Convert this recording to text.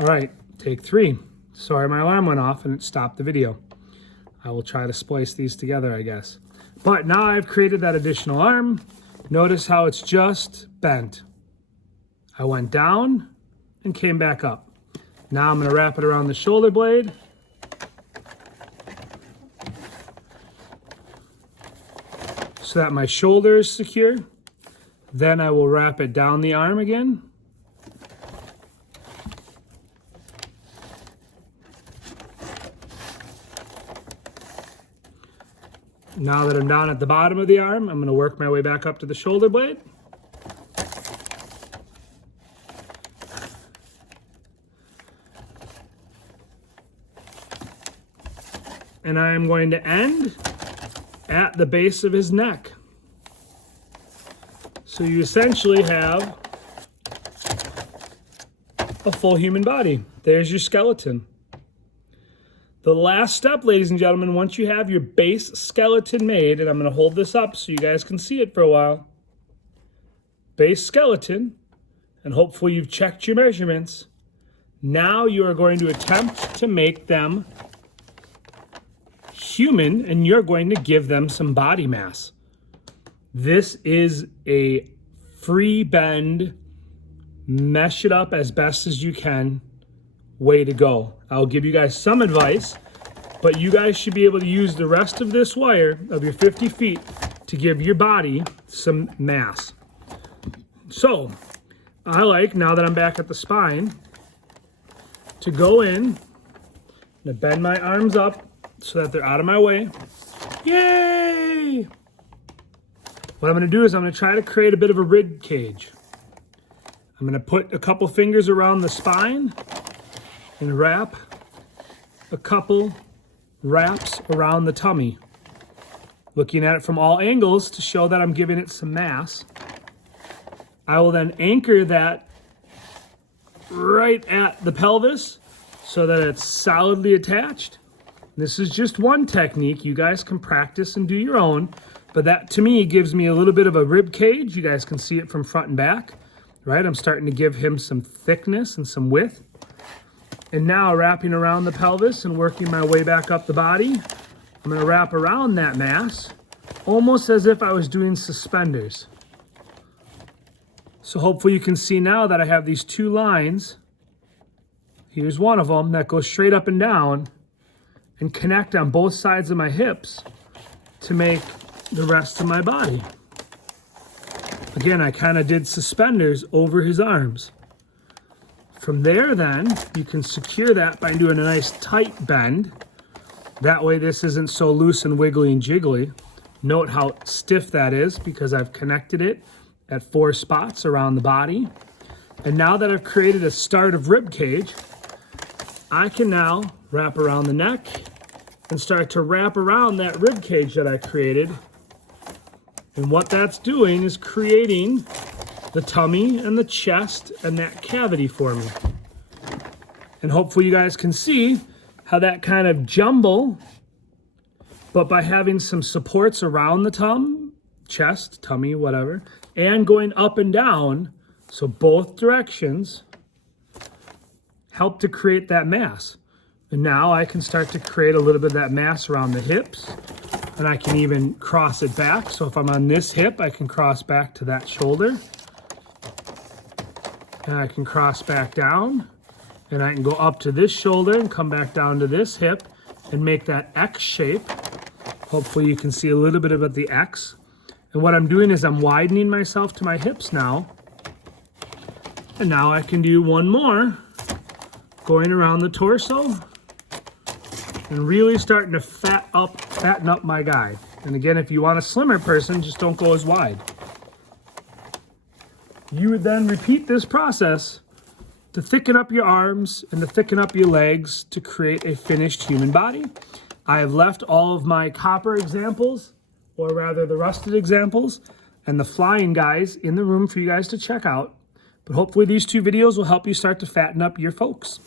All right, take 3. Sorry, my alarm went off and it stopped the video. I will try to splice these together, I guess. But now I've created that additional arm. Notice how it's just bent. I went down and came back up. Now I'm going to wrap it around the shoulder blade. So that my shoulder is secure. Then I will wrap it down the arm again. Now that I'm down at the bottom of the arm, I'm going to work my way back up to the shoulder blade. And I am going to end at the base of his neck. So you essentially have a full human body. There's your skeleton. The last step, ladies and gentlemen, once you have your base skeleton made, and I'm going to hold this up so you guys can see it for a while. Base skeleton, and hopefully you've checked your measurements. Now you are going to attempt to make them human, and you're going to give them some body mass. This is a free bend, mesh it up as best as you can way to go. I'll give you guys some advice, but you guys should be able to use the rest of this wire of your 50 feet to give your body some mass. So I like, now that I'm back at the spine, to go in and bend my arms up so that they're out of my way. Yay! What I'm going to do is I'm going to try to create a bit of a rib cage. I'm going to put a couple fingers around the spine and wrap a couple wraps around the tummy. Looking at it from all angles to show that I'm giving it some mass. I will then anchor that right at the pelvis so that it's solidly attached. This is just one technique. You guys can practice and do your own, but that to me gives me a little bit of a rib cage. You guys can see it from front and back, right? I'm starting to give him some thickness and some width. And now wrapping around the pelvis and working my way back up the body, I'm going to wrap around that mass almost as if I was doing suspenders. So hopefully you can see now that I have these 2 lines. Here's one of them that goes straight up and down and connect on both sides of my hips to make the rest of my body. Again, I kind of did suspenders over his arms. From there then, you can secure that by doing a nice tight bend. That way this isn't so loose and wiggly and jiggly. Note how stiff that is because I've connected it at 4 spots around the body. And now that I've created a start of rib cage, I can now wrap around the neck and start to wrap around that rib cage that I created. And what that's doing is creating the tummy and the chest and that cavity for me. And hopefully you guys can see how that kind of jumble, but by having some supports around the chest, tummy, whatever, and going up and down, so both directions, help to create that mass. And now I can start to create a little bit of that mass around the hips, and I can even cross it back. So if I'm on this hip, I can cross back to that shoulder. And I can cross back down, and I can go up to this shoulder and come back down to this hip and make that X shape. Hopefully you can see a little bit about the X. And what I'm doing is I'm widening myself to my hips now. And now I can do one more, going around the torso and really starting to fatten up my guy. And again, if you want a slimmer person, just don't go as wide. You would then repeat this process to thicken up your arms and to thicken up your legs to create a finished human body. I have left all of my copper examples, or rather the rusted examples, and the flying guys in the room for you guys to check out. But hopefully these 2 videos will help you start to fatten up your folks.